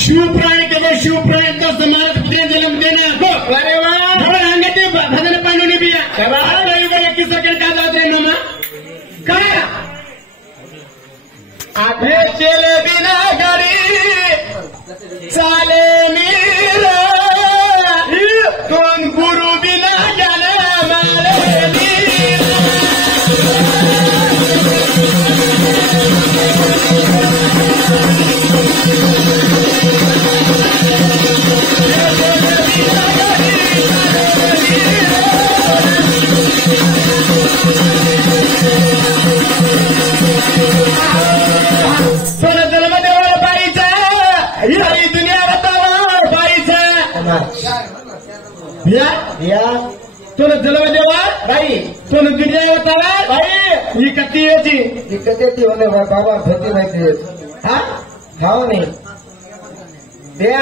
शिवप्राण केलं शिवप्राण तो समाज पुढे जन्म देणे अरे वा अंगते भजन पांडुनी बिया की सेकंड का जाते नमा काय आठे चले बिना गाडी चाले नीर दोन गुरु बिना जाने मारे या तुला जलवा देवा बाई तुला दुनिया होता बाई ही कती याची ही कती होणे बाबा भरती माहिती हा हाव नाही द्या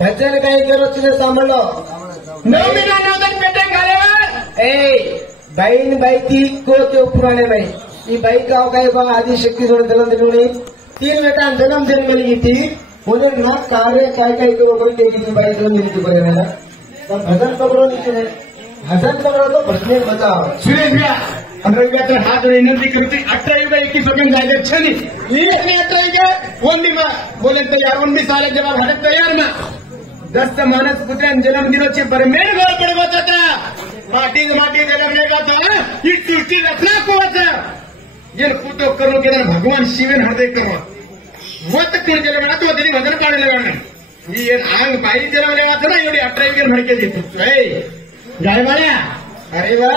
भजन काही केलं तुझे सांभाळलो 9 महिना 9 दिन पेटे घालेवा ए बाईन बाई ती को ते पुराणे बाई ही बाई गाव काय बा आदि शक्ती जोड जन्म दिली 3 बेटा जन्म दिली गेली ती बोले ना कार्य काय काय वगैरे केली ती बाई जन्म दिली बघायला भजन पकड़ो नीचे भजन पकड़ो तो भजने बताओ सुरेश भैया 15 तर हात विनंती करते 18 का 21 सेकंड जायचे छनी मी 18 के ओनली बोले तयार 19 साल जवाब हटत तयार ना 10 मानस पुत्रान जन्म दिनोचे बरमेन गोळ पडवत होता माटी जन्मने का था ही सृष्टी रचना को होता ये पुतो करो के भगवान शिवेन हृदय करो वत कर जन्मना तो तरी भजन काढले नाही ही आंग बाई जन्मले वाच ना एवढी 18 वीर म्हणके देतो गाय माऱ्या अरे वा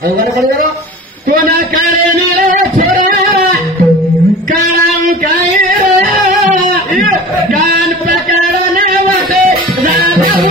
अवघड करो कोणा काळे नारे छोरा काम काय गान पकडणे वाटे जाऊ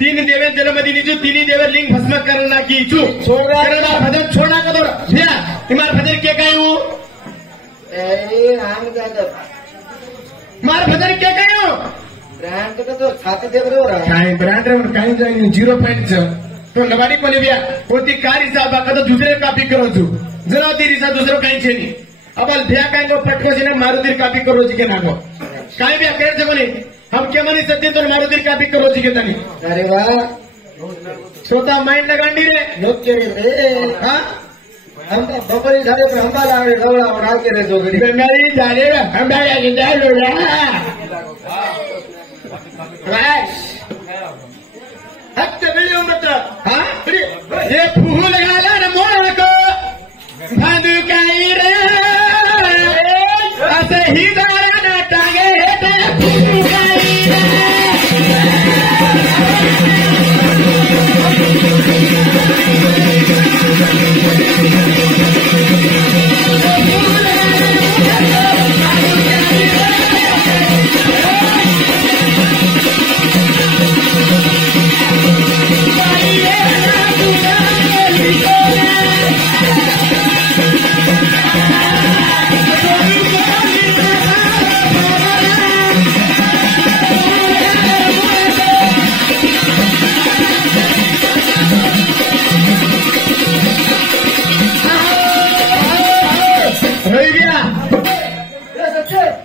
तीन देवे जन्मदिनी तीन देवे लिंग भस्म करना की इच्छू भजन छोड़ना का दौर भैया तुम्हारा भजन क्या कहे हूँ मार भजन क्या कहे हूँ ब्रांड का तो छाती दे रहा है ब्रांड काही जाएंगे 0.7 तो लगाडी पण भैया होती कार हिसाब का तो दूसरे कॉपी करो तू जरा ती रिसा दूसरों काही छे नहीं अब भैया काही तो पटको से मारुति कॉपी करो जी के नाको काही भी करे से कोनी हम क्या मनी सत्य तो मारुति कॉपी करो जी के तनी अरे वाह स्वतः माइंड लगांडी रे योग्य रे हाँ हम बपरी झाले पर हम बाला रवड़ा उड़ा के रे जोगड़ी गंगारी झाले हम बाला के जा लोड़ा राश हत्ते वीडियो मत हाँ ये फूल गाला न मोड़ को भादु काई रे ऐसे ही दारा न टांगे हेटे फूल काई रे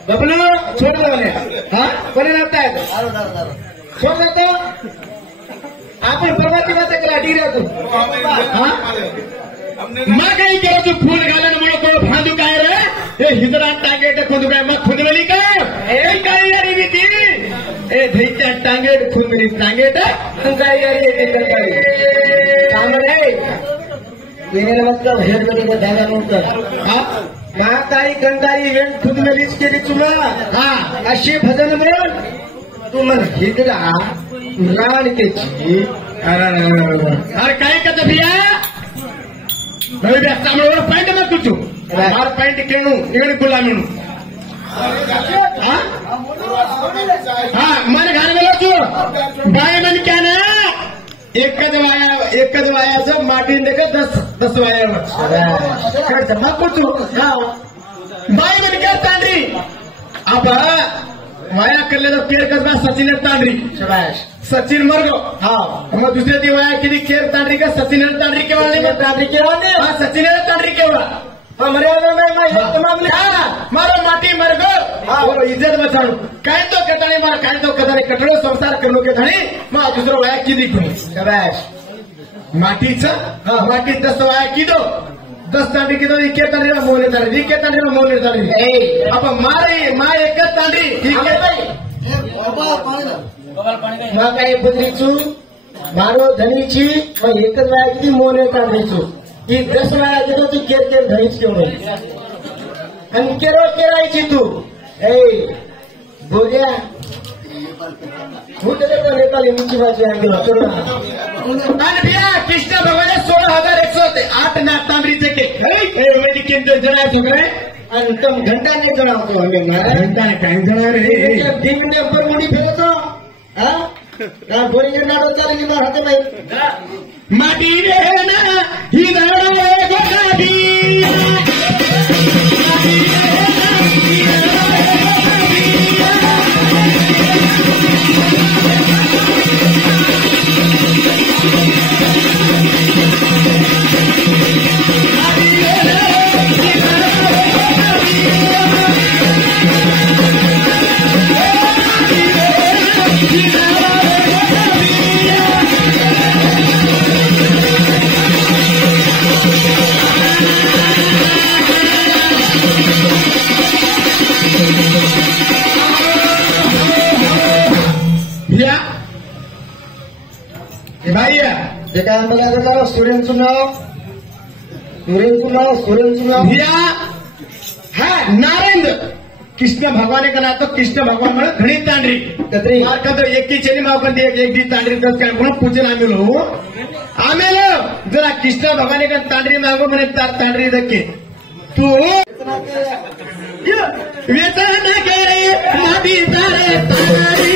बबलू छोड़ दो हाँ कोने लगता है छोड़ देते आपण परवाची बात करा डी रे तू हाँ मां काही करो तू फूल घालन मुळे तो भांडू काय रे हे हिजडा खुंदरी सांगेट कंटाळी येते कंटाळी सामने येण्याला मतलब हेड मध्ये दादा नव्हतं हा काही कंटाळी वेळ खुदमेलीच केली तुला हा अशी भजन म्हणून तू मन हिजरा राण त्याची अरे काय करता भैया सामने पॉइंट मत कुछ और पॉइंट केणू इकडे गुला म्हणून हाँ मन घर में लो तू बाय मन क्या ना एकच वायाचं माटी देखत 10 वायावर जमा करतो बाय मन क्या तांडरी अब वाया करले तर केर कसबा सचिन तांडरी सचिन मरगो हा मग दुसऱ्या ती वाया किती केर तांडरी का सचिन तांडरी केव्हा नाही तांडरी केव्हा नाही हा सचिन तांडरी केव्हा मारो माटी मर गो इज्जत बचाणू काय तो कटाने मार काय तो कटाने कटड़ो संसार करो के धणी मग दुसरं वाया किती कोणी माटीचं माटी 10 वाया किदो 10 तांडी किदो इके तांडीला मोले तांडी इके तांडीला मोले तांडी अब मारे मा एकच तांडी ठीक आहे मग काय बदलीचू मारो धनीची मग एकच वाया किती मोले तांडीचू ही 10 वाया किदो ती केर केर धनीच केव नाही आणि केरो केरायची तू ए बोल्या नेपाली मुची भाषा कृष्ण भगवान 16,108 नाग तांबरीचे केक केंद्र जणायचं काय आणि तम घंटा नाही जणावतो आम्ही घंटा काय जणार टीमने मुडी फेरतो हा बोरिंग नाडो चालली ना हाते नाही माटी रे ना ही नाडो गोगाडी काय मला स्टुडंटचं नाव हा नारायण कृष्ण भगवान का नातो कृष्ण भगवान म्हणून घणी तांडरी एकटी चेनी मावकंदी एकटी तांडरी तर काय म्हणून पूजन आमेलो जरा कृष्ण भगवान का तांडरी मागो म्हणे तांडरी दक्के तू वेतन करे माटी तारे तारी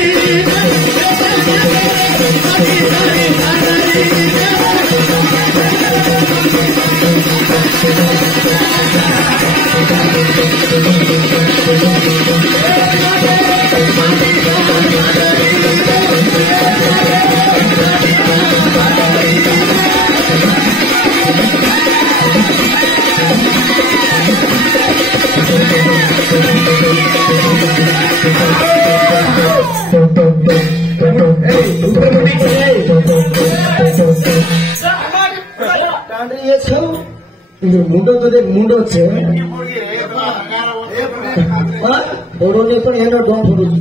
मुंडो तो मुंडो છે ફોડોને પણ એનો બોમ્બ ફોડું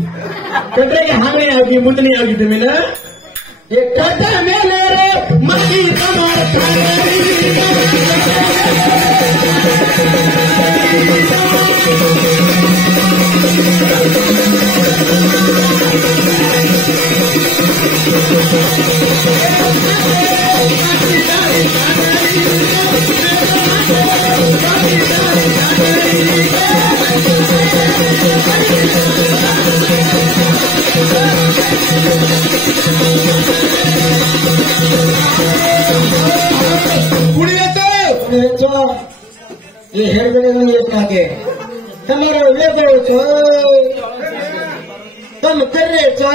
એટલે કે હામે આવી મુંડની આવી તમે ને એ કટા મેલે રે માટી તમાર ये हेड में ये आगे તમારો વેગો છો तुम करे છો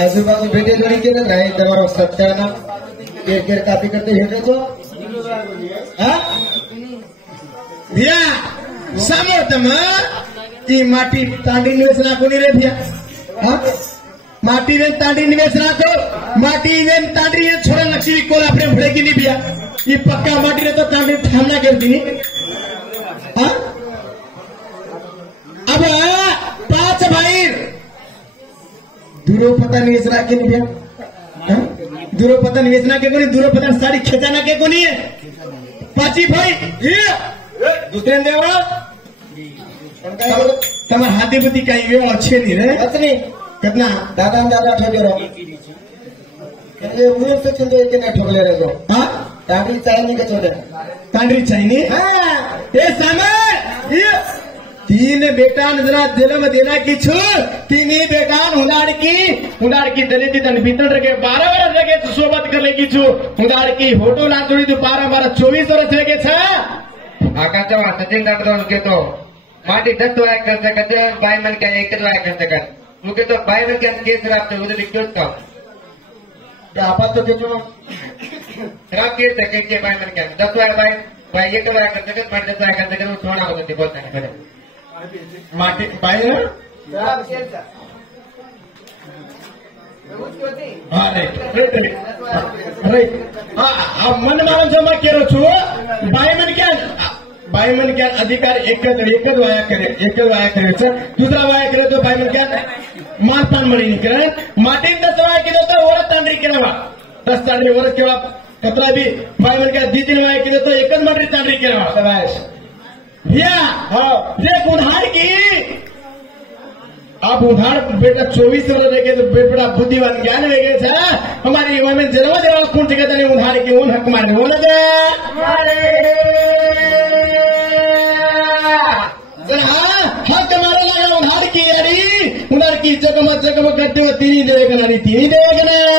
आजूबाजू भेटे जोड़ी के ना તમારો સત્તાના કેર કાપી કરते हेड છો હા ભિયા સામો તમે ઈ માટી તાંડી નિવેશ રાખો ની રે ભિયા હા माटी ने तांडी निवेश राखो माटी ने तांडी ने छोड़ा लक्ष्मी कोल अपने भड़ेगी नहीं भैया ये पक्का माटी ने तो तांडी थामना करती नहीं हाँ अब 5 भाई दुरोपतन वेचना के नहीं भैया, दुरोपतन वेचना के कोणी, दुरोपतन साड़ी खेचाना के कोणी है पाची भाई ये दूसरे देवा तमार हाथी बुद्धि कहीं वे अच्छे नहीं रहे अतनी कितना दादा ठोके रहो ये मुंह से चंदो एक ना ठोकले रहे तो हां तांडरी चाइनी के छोड़े तांडरी चाइनी हां ए समय ये तीन बेटा जरा दिल में देना किछु तीन बेटा हुंडार की दलित तन भीतर रखे 12 वर्ष रखे तो सोबत कर ले किछु हुंडार की होटो ना जोड़ी तो 12 24 वर्ष रखे छा आकाचा सचिन डॉक्टर के तो माटी 10 वाया कर सकते हैं बाय मन का 1 वाया कर सकते उनके तो बाय मन के केस रात तो उधर लिखो का क्या आप तो के जो खराब केस है के बाय मन के 10 वाया बाय 1 वाया कर सकते 5 वाया कर सकते वो थोड़ा होता बोलते हैं माटी बाय हाँ मन मालूम जमा केरो छो बायमन क्या अधिकार एक वाया करे दूसरा वाया करे तो बायमन क्या मालपान मणी नहीं करे माटी 10 वाया केलो तो और तांडरी केला 10 तांडरी और केला कतरा भी बायमन क्या 2-3 वाया केलो तो एकच माटी तांडरी केला शाबाश भैया हां ये उधार की आप उधार बेटा 24 वर्ष रह गए तो बेटा बुद्धिवान ज्ञान रह गए था हमारी युवा में जन्म कौन सी कहते नहीं उधार की उन हक मारे बोले हक मारे लगा उधार की अरे उधार की जगमग करते हुए तीन देगा ना